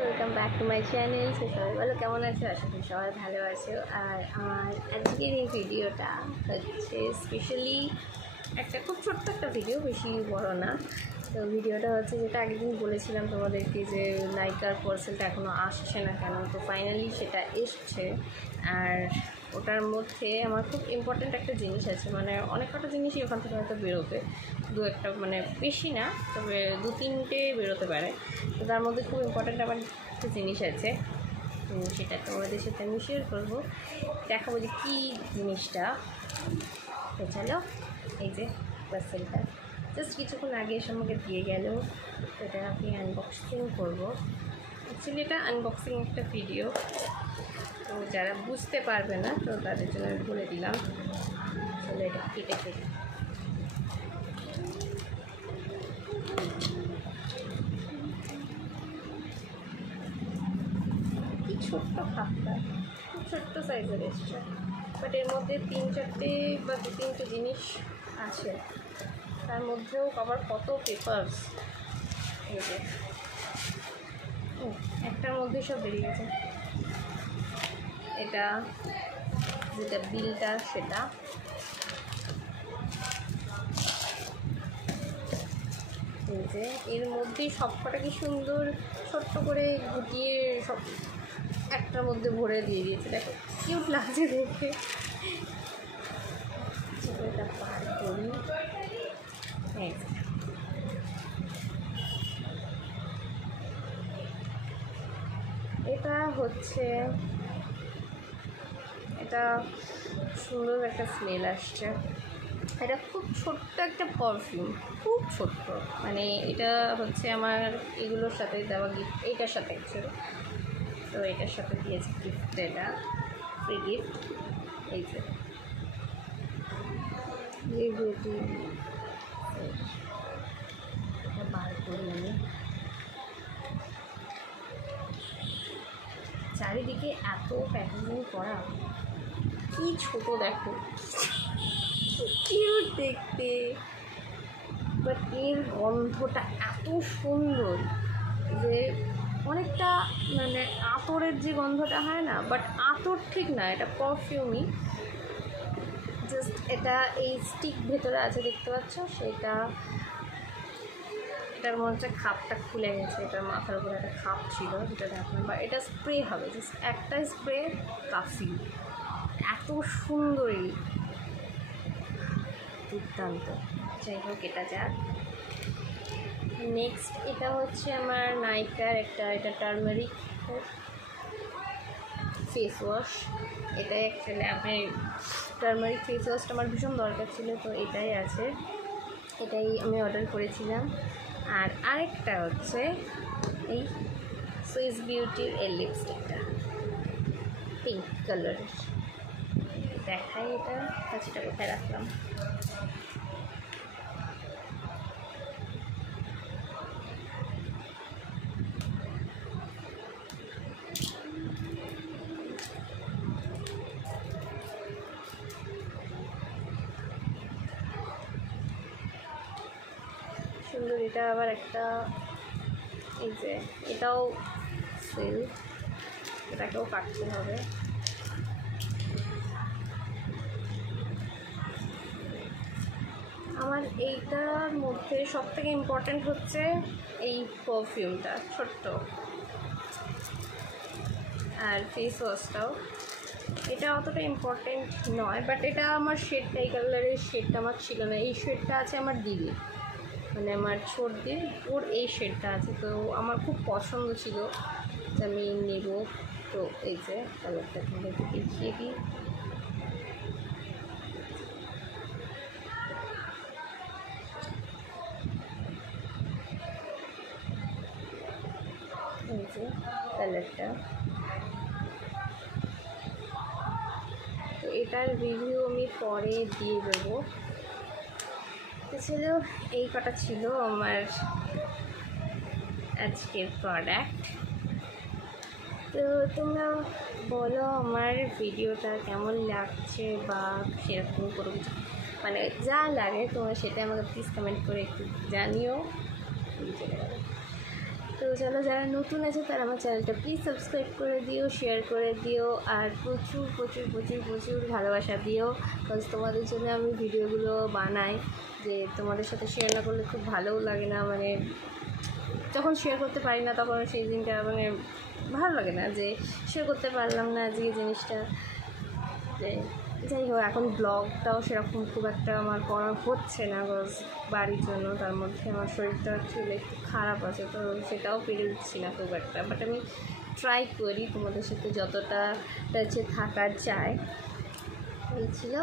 Welcome back to my channel. সবাই বলো কেমন আছো? আশা করি সবাই ভালো আছো। আর আমার আজকের এই ভিডিওটা হচ্ছে স্পেশালি একটা খুব ছোট্ট একটা ভিডিও, বেশি বড় না। তো ভিডিওটা হচ্ছে যেটা আগের দিন বলেছিলাম তোমাদেরকে যে নায়িকার পার্সেলটা এখনও আসছে না কেন, তো ফাইনালি সেটা এসছে। আর ওটার মধ্যে আমার খুব ইম্পর্ট্যান্ট একটা জিনিস আছে, মানে অনেক কটা জিনিসই ওখান থেকে হয়তো বেরোবে, দু একটা, মানে বেশি না, তবে দু তিনটে বেরোতে পারে। তো তার মধ্যে খুব ইম্পর্ট্যান্ট আমার একটা জিনিস আছে, তো সেটা তোমাদের সাথে আমি শেয়ার করবো, দেখাবো যে কী জিনিসটা। তো চলো, এই যে পার্সেলটা জাস্ট কিছুক্ষণ আগে এসে আমাকে দিয়ে গেল, এটা আমি আনবক্সিং করবো। অ্যাকচুয়ালি এটা আনবক্সিং একটা ভিডিও, তো যারা বুঝতে পারবে না তো তাদের জন্য আমি বলে দিলাম। চলো এটা কেটে ফেলি। কি ছোট্ট খাপটা, খুব ছোট্ট সাইজের এসছে, বাট এর মধ্যে তিন চারটে বা দু তিনটে জিনিস আছে। তার মধ্যেও আবার কত পেপারস, এই যে একটার মধ্যে সব বেরিয়ে গেছে। এটা যেটা বিলটা সেটা, এই যে এর মধ্যেই সবকটা কি সুন্দর ছোট্ট করে গুটিয়ে সব একটার মধ্যে ভরে দিয়ে দিয়েছে। দেখো কিউট লাগছে দেখে। এটা পার করি, এটা হচ্ছে, এটা সুন্দর একটা স্মেল আসছে। এটা খুব ছোট্ট একটা পারফিউম, খুব ছোট্ট, মানে এটা হচ্ছে আমার এগুলোর সাথে দেওয়া গিফট, এইটার সাথে অ্যাকচুয়ালি। তো এটার সাথে দিয়েছে গিফট, এটা ফ্রি গিফট। এই যে এটা বার করি আমি। চারিদিকে এত প্যাকেজিং করা, কি ছোট দেখো, কিউট দেখতে, বাট এর গন্ধটা এত সুন্দর যে অনেকটা, মানে আতরের যে গন্ধটা হয় না, বাট আতর ঠিক না, এটা পারফিউমই। জাস্ট এটা এই স্টিক ভেতরে আছে, দেখতে পাচ্ছ সেটা। এটার মধ্যে খাপটা খুলে গেছে, এটার মাথার উপরে একটা খাপ ছিল, যেটা দেখলাম। বা এটা স্প্রে হবে, জাস্ট একটা স্প্রে কাফি। এত সুন্দরই, দুর্দান্ত। যাই হোক, এটা যাক। নেক্সট এটা হচ্ছে আমার নাইকার একটা, এটা টার্মারিক ফেস ওয়াশ। এটাই অ্যাকচুয়ালি আমি টার্মারিক ফেস ওয়াশটা আমার ভীষণ দরকার ছিল, তো এটাই আছে, এটাই আমি অর্ডার করেছিলাম। আর আরেকটা হচ্ছে এই সুইস বিউটির এই লিপস্টিকটা, পিঙ্ক কালারের। দেখাই এটা, কাছিটা কোথায় রাখলাম। সুন্দর। এটা আবার একটা, এই যে এটাও সেল, এটাকেও কাটতে হবে। আমার এইটার মধ্যে সবথেকে ইম্পর্ট্যান্ট হচ্ছে এই পারফিউমটা, ছোট্ট, আর ফেস ওয়াশটাও। এটা অতটা ইম্পর্টেন্ট নয়, বাট এটা আমার শেডটা, এই কালারের শেডটা আমার ছিল না। এই শেডটা আছে আমার দিদি, মানে আমার ছোট দিন, ওর এই শেডটা আছে, তো আমার খুব পছন্দ ছিল যে আমি নেব। তো এই যে কালারটা তোমাদেরকে দেখিয়ে দিই। এই যে কালারটা, তো এটার রিভিউ আমি পরে দিয়ে দেবো। তো ছিল এই কটা ছিল আমার আজকের প্রোডাক্ট। তো তোমরা বলো আমার ভিডিওটা কেমন লাগছে, বা সেরকম কোনো কিছু, মানে যা লাগে তোমরা সেটা আমাকে প্লিজ কমেন্ট করে একটু জানিও। তো চলো, যারা নতুন আছে তারা আমার চ্যানেলটা প্লিজ সাবস্ক্রাইব করে দিও, শেয়ার করে দিও, আর প্রচুর প্রচুর প্রচুর প্রচুর ভালোবাসা দিও। বিকজ তোমাদের জন্য আমি ভিডিওগুলো বানাই, যে তোমাদের সাথে শেয়ার না করলে খুব ভালোও লাগে না, মানে যখন শেয়ার করতে পারি না তখন সেই দিনটা মানে ভালো লাগে না, যে শেয়ার করতে পারলাম না আজকে জিনিসটা। যে যাই হোক, এখন ব্লগটাও সেরকম খুব একটা আমার করা হচ্ছে না, বিকজ বাড়ির জন্য, তার মধ্যে আমার শরীরটা ছিল একটু খারাপ আছে, তো সেটাও পেরে উঠছি না খুব একটা। বাট আমি ট্রাই করি তোমাদের সাথে যতটা টাচে থাকা যায়। এই ছিল।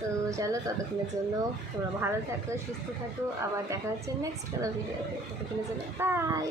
তো চলো, ততক্ষণের জন্য তোমরা ভালো থাকো, সুস্থ থাকো, আবার দেখা হচ্ছে নেক্সট কোনো ভিডিওতে। ততক্ষণের জন্য বাই।